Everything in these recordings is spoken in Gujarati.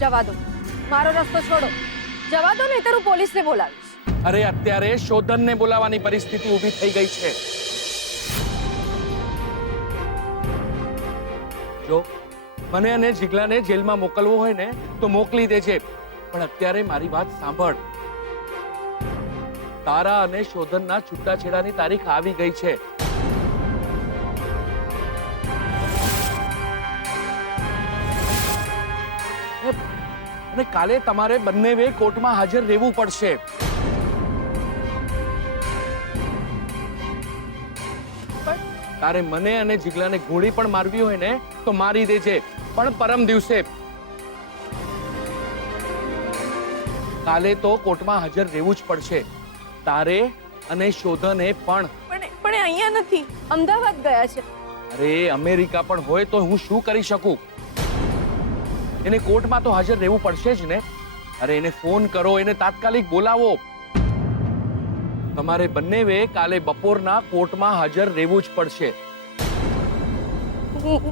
જવા દો, મારો રસ્તો છોડો, જવા દો, નહીંતર હું પોલીસને બોલાવીશ. અરે અત્યારે શોધનને બોલાવવાની પરિસ્થિતિ ઊભી થઈ ગઈ છે. જો મને અને જીગલાને જેલમાં મોકલવો હોય ને તો મોકલી દેજે, પણ અત્યારે મારી વાત સાંભળ. તારા અને શોધનના છૂટાછેડાની તારીખ આવી ગઈ છે. અને કાલે તમારે બંને કોર્ટમાં હાજર રહેવું પડશે. તારે મને અને જીગલાને ગોળી પણ મારવી હોય ને તો મારી દેજે, પણ પરમ દિવસે. કાલે તો કોર્ટમાં હાજર રહેવું જ પડશે, તારે અને શોધને પણ. પણ અહીંયા નથી, અમદાવાદ ગયા છે. અરે અમેરિકા પણ હોય તો હું શું કરી શકું? એને કોર્ટમાં તો હાજર રહેવું પડશે જ ને. અરે એને ફોન કરો, એને તાત્કાલિક બોલાવો. તમારે બંને કાલે બપોરના કોર્ટમાં હાજર રહેવું જ પડશે.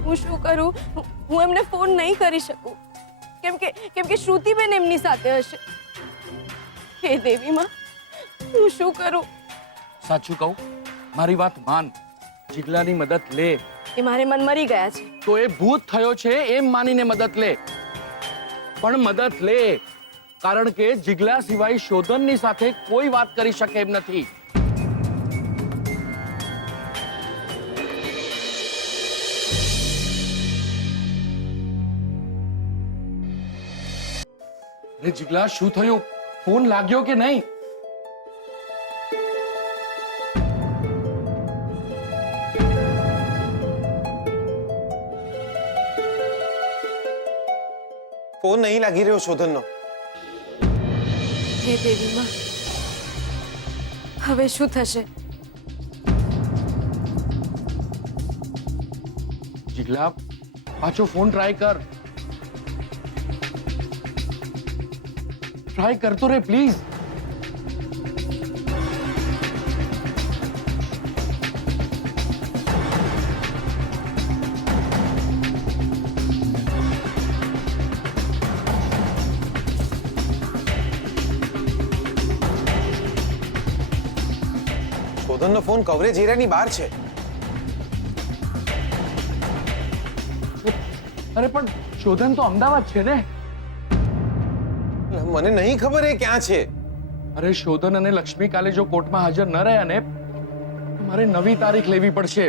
હું શું કરું? હું એમને ફોન નહીં કરી શકું, કેમ કે શ્રુતિબેન એમની સાથે હશે. હે દેવી માં, હું શું કરું? સાચું કહું, મારી વાત માન, જીગલાની મદદ લે. એ મારે મન મરી ગયા છે. તો એ ભૂત થયો છે એમ માનીને મદદ લે, પણ મદદ લે, કારણ કે જીગલા સિવાય શોધનની સાથે કોઈ વાત કરી શકે એમ નથી. અરે જીગલા, શું થયું? ફોન લાગ્યો કે નહીં? ફોન નહીં લાગી રહ્યો શોધનનો. હે દેવી માં, હવે શું થશે? જીગલા, પાછો ફોન ટ્રાય કર. ટ્રાય કરતો રે પ્લીઝ. શોધનનો ફોન કવરેજ એરિયાની બહાર છે. અરે પણ શોધન તો અમદાવાદ છે ને. મને નહીં ખબર એ ક્યાં છે. અરે શોધન અને લક્ષ્મી કાલે જો કોર્ટમાં હાજર ન રહ્યા ને, મારે નવી તારીખ લેવી પડશે.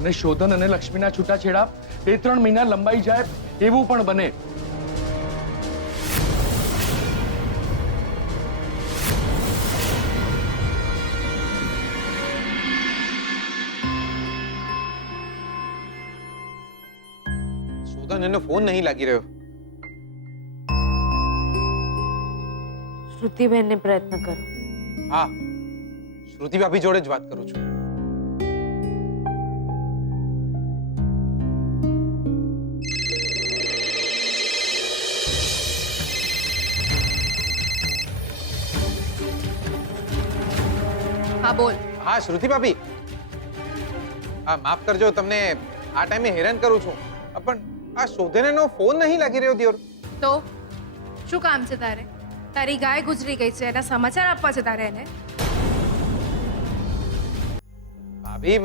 અને શોધન અને લક્ષ્મીના છૂટાછેડા 2-3 મહિના લંબાઈ જાય એવું પણ બને. શોધન એનો ફોન નહીં લાગી રહ્યો. શ્રુતિબેનને પ્રયત્ન કરો. હા, શ્રુતિ ભાભી જોડે જ વાત કરું છું. હા બોલ. હા શ્રુતિ ભાભી, હા માફ કરજો, તમને આ ટાઈમે હેરાન કરું છું, પણ આ શોધનનો ફોન નહીં લાગી રહ્યો દિયોર. તો શું કામ છે તારે? તારી ગાય ગુજરી ગઈ છે, એના સમાચાર આપવા છે તારે એને? ભાભી,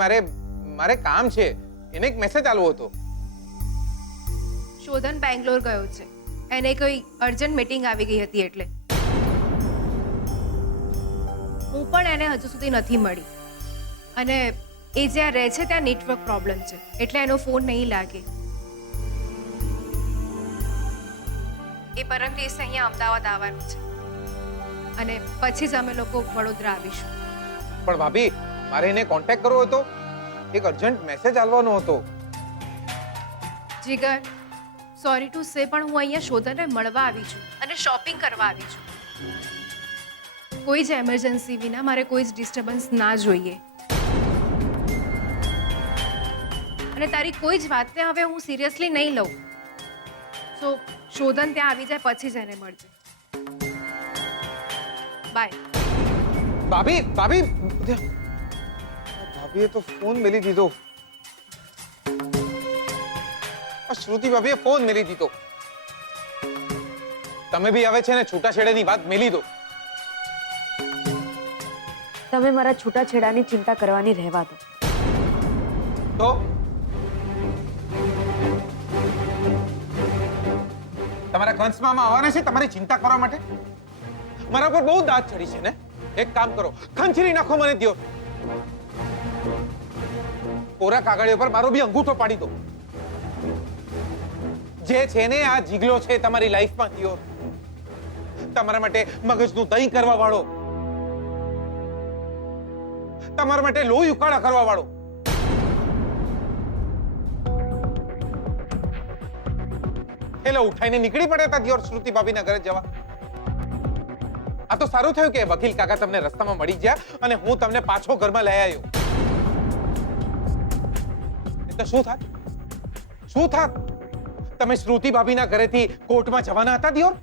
મારે કામ છે, એને એક મેસેજ આલવો હતો. શોધન બેંગ્લોર ગયો છે, એને કોઈ અર્જન્ટ મીટિંગ આવી ગઈ હતી એટલે. હું પણ એને હજુ સુધી નથી મળી, અને એ જ્યાં રહે છે ત્યાં નેટવર્ક પ્રોબ્લેમ છે, એટલે એનો ફોન નહીં લાગે. એ પરમ દિવસે અહીંયા અમદાવાદ આવવાનું છે, અને પછી જ અમે લોકો વડોદરા આવીશું. પણ ભાભી, મારે એને કોન્ટેક્ટ કરવો હતો, એક અર્જન્ટ મેસેજ આલવાનો હતો. જીગર, સોરી ટુ સે, પણ હું અહીંયા શોધનને મળવા આવી છું અને શોપિંગ કરવા આવી છું. કોઈ જ એમરજન્સી વિના મારે કોઈ જ ડિસ્ટર્બન્સ ના જોઈએ, અને તારી કોઈ જ વાતને હવે હું સિરિયસલી નહીં લઉં. સો શોધન ત્યાં આવી જાય પછી જ એને મળજે. બાય. ભાભીએ તો ફોન મેલી દીધો. શ્રુતિ ભાભીએ ફોન મેલી દીધો. તમે બી હવે છે ને છૂટાછેડાની વાત મેલી દો. તમે મારા છૂટાછેડાની ચિંતા કરવાની રહેવા દો. તો તમારા કંસમાં આવવાના છે તમારી ચિંતા કરવા માટે? મારા પર બહુ દાંત ચડી છે ને? એક કામ કરો, ખંચરી નાખો મને દિયોર. કોરા કાગળિયા પર મારો બી અંગૂઠો પાડી દો. જે છે ને આ જીગલો છે તમારી લાઈફમાં દિયોર. તમારા માટે મગજનું દહીં કરવા વાળો, તમારા માટે લોહી ઉકાળા કરવા વાળો. એટલે ઉઠાઈને નીકળી પડ્યા દિયોર શ્રુતિ ભાભીના ઘરે જવા. આ તો સારું થયું કે વકીલ કાકા તમને રસ્તામાં મળી ગયા અને હું તમને પાછો ઘરમાં લઈ આવ્યો. તો શું થાત? શું થાત? તમે શ્રુતિ ભાભીના ઘરેથી કોર્ટમાં જવાના હતા દિયોર?